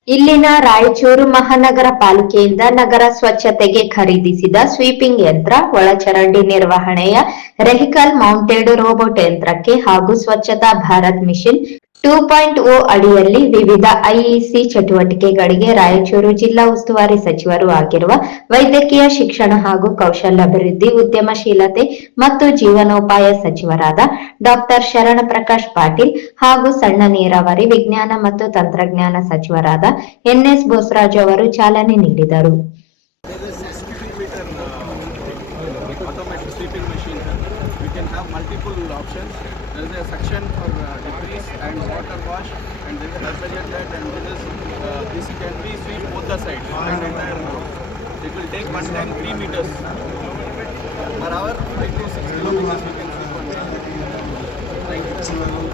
ಇಲ್ಲಿನ ರಾಯಚೂರು ಮಹಾನಗರ ಪಾಲಿಕೆಯಿಂದ ನಗರ ಸ್ವಚ್ಛತೆಗೆ ಖರೀದಿಸಿದ ಸ್ವೀಪಿಂಗ್ ಯಂತ್ರ, ಒಳಚರಂಡಿ ನಿರ್ವಹಣೆಯ ವೆಹಿಕಲ್ ಮೌಂಟೆಡ್ ರೋಬೋಟ್ ಯಂತ್ರಕ್ಕೆ ಹಾಗೂ ಸ್ವಚ್ಛತಾ ಭಾರತ್ ಮಿಷನ್ 2.0 ಅಡಿಯಲ್ಲಿ ವಿವಿಧ ಐಇಸಿ ಚಟುವಟಿಕೆಗಳಿಗೆ ರಾಯಚೂರು ಜಿಲ್ಲಾ ಉಸ್ತುವಾರಿ ಸಚಿವರೂ ಆಗಿರುವ ವೈದ್ಯಕೀಯ ಶಿಕ್ಷಣ ಹಾಗೂ ಕೌಶಲ್ಯಾಭಿವೃದ್ಧಿ, ಉದ್ಯಮಶೀಲತೆ ಮತ್ತು ಜೀವನೋಪಾಯ ಸಚಿವರಾದ ಡಾಕ್ಟರ್ ಶರಣಪ್ರಕಾಶ್ ಪಾಟೀಲ್ ಹಾಗೂ ಸಣ್ಣ ನೀರಾವರಿ, ವಿಜ್ಞಾನ ಮತ್ತು ತಂತ್ರಜ್ಞಾನ ಸಚಿವರಾದ ಎನ್ಎಸ್ ಬೋಸರಾಜು ಅವರು ಚಾಲನೆ ನೀಡಿದರು. Automatic sweeping machine. We can have multiple options. There is a section for debris and water wash, and there is refrigerated, and there is this can be sweep both the sides and entire road. It will take one time 3 meters per hour, 5 to 6 kilometers we can sweep one time. Thank you.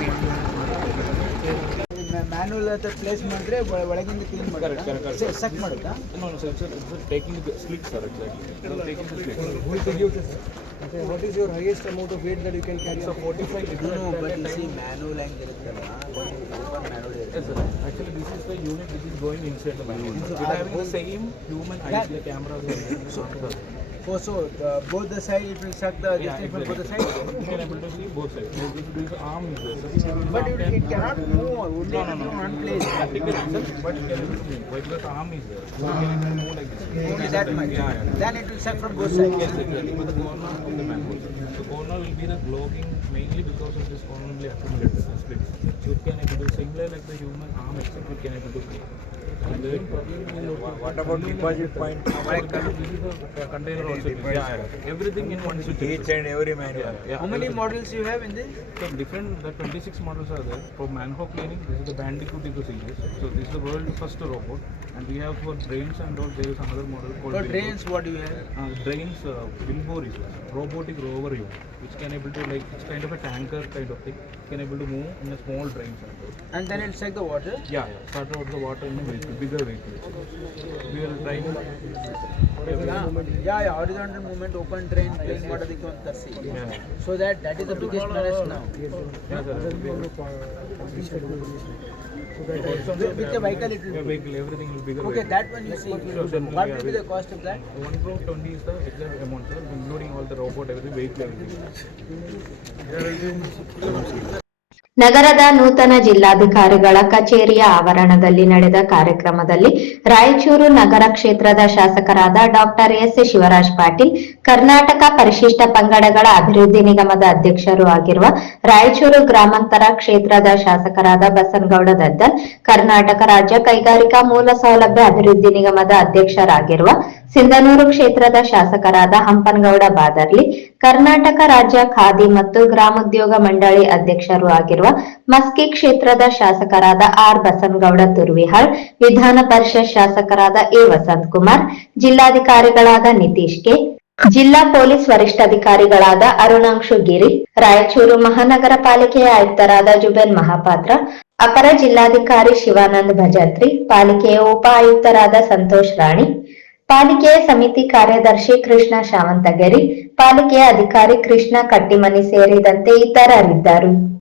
Manual ಅಂತ place ಮಾಡಿದ್ರೆ ಒಳಗಿಂದ clean ಮಾಡ್ತಾರೆ ಸಕ್ ಮಾಡುತ್ತಾ Taking the slit, sir, exactly. Taking the slit. Okay, what is your highest amount of weight that you can carry? So 45. No, but you see manual and manual. Yes, sir. Actually, this is the unit which is going inside the manual. It is having the same human eyes, the camera. So both the side it will suck the distance from both the sides. You can able to see both sides. This arm is there. But it cannot move only in one place. Practical reason, but it can able to move. Why? Because arm is there. So it can able to move like this. Only that much. Yeah. Then it will suck from both sides. Yes, exactly. But the corner of the manual. The corner will be the blocking mainly because of this corner only accumulated split. So it can able to similar like the human arm except it can able to play. And what about deposit point? This is the container also. Yeah. Everything in one switch. Each and every manual. Yeah. How many models you have in this? So different, the 26 models are there. For manhole cleaning, this is the Bandicoot Eco series. So this is the world's first robot. And we have for drains and all, there is another model called For drains, what do you have? Drains, Wilbur is robotic rover unit, which can able to like, it's kind of a tanker kind of thing. Can able to move in a small drains and all. And then it will suck the water? Yeah. Start out the water in a vehicle, bigger vehicle. We will try. Yeah, horizontal movement, open drain, plain water they can see. Yeah. So that is the biggest menace now. Yeah, sir. With the vehicle it will be. Vehicle, everything will be bigger. Okay, vehicle. that one you see. What will be the cost of that? 1 crore 20 is the exact amount, sir, including all the robot, everything, vehicle, everything. ನಗರದ ನೂತನ ಜಿಲ್ಲಾಧಿಕಾರಿಗಳ ಕಚೇರಿಯ ಆವರಣದಲ್ಲಿ ನಡೆದ ಕಾರ್ಯಕ್ರಮದಲ್ಲಿ ರಾಯಚೂರು ನಗರ ಕ್ಷೇತ್ರದ ಶಾಸಕರಾದ ಡಾಕ್ಟರ್ ಎಸ್ ಶಿವರಾಜ್ ಪಾಟೀಲ್, ಕರ್ನಾಟಕ ಪರಿಶಿಷ್ಟ ಪಂಗಡಗಳ ಅಭಿವೃದ್ಧಿ ನಿಗಮದ ಅಧ್ಯಕ್ಷರೂ ಆಗಿರುವ ರಾಯಚೂರು ಗ್ರಾಮಾಂತರ ಕ್ಷೇತ್ರದ ಶಾಸಕರಾದ ಬಸನಗೌಡ ದದ್ದಲ್, ಕರ್ನಾಟಕ ರಾಜ್ಯ ಕೈಗಾರಿಕಾ ಮೂಲ ಸೌಲಭ್ಯ ಅಭಿವೃದ್ಧಿ ನಿಗಮದ ಅಧ್ಯಕ್ಷರಾಗಿರುವ ಸಿಂಧನೂರು ಕ್ಷೇತ್ರದ ಶಾಸಕರಾದ ಹಂಪನಗೌಡ ಬಾದರ್ಲಿ, ಕರ್ನಾಟಕ ರಾಜ್ಯ ಖಾದಿ ಮತ್ತು ಗ್ರಾಮೋದ್ಯೋಗ ಮಂಡಳಿ ಅಧ್ಯಕ್ಷರೂ ಆಗಿರುವ ಮಸ್ಕಿ ಕ್ಷೇತ್ರದ ಶಾಸಕರಾದ ಆರ್ ಬಸನಗೌಡ ತುರ್ವಿಹಾಳ್, ವಿಧಾನ ಪರಿಷತ್ ಶಾಸಕರಾದ ಎ ವಸಂತ್ ಕುಮಾರ್, ಜಿಲ್ಲಾಧಿಕಾರಿಗಳಾದ ನಿತೀಶ್ ಕೆ, ಜಿಲ್ಲಾ ಪೊಲೀಸ್ ವರಿಷ್ಠಾಧಿಕಾರಿಗಳಾದ ಅರುಣಾಂಶು ಗಿರಿ, ರಾಯಚೂರು ಮಹಾನಗರ ಪಾಲಿಕೆಯ ಆಯುಕ್ತರಾದ ಜುಬೇನ್ ಮಹಾಪಾತ್ರ, ಅಪರ ಜಿಲ್ಲಾಧಿಕಾರಿ ಶಿವಾನಂದ್ ಭಜತ್ರಿ, ಪಾಲಿಕೆಯ ಉಪ ಆಯುಕ್ತರಾದ ಸಂತೋಷ್ ರಾಣಿ, ಪಾಲಿಕೆಯ ಸಮಿತಿ ಕಾರ್ಯದರ್ಶಿ ಕೃಷ್ಣ ಶಾವಂತಗೆರಿ, ಪಾಲಿಕೆಯ ಅಧಿಕಾರಿ ಕೃಷ್ಣ ಕಟ್ಟಿಮನಿ ಸೇರಿದಂತೆ ಇತರರಿದ್ದರು.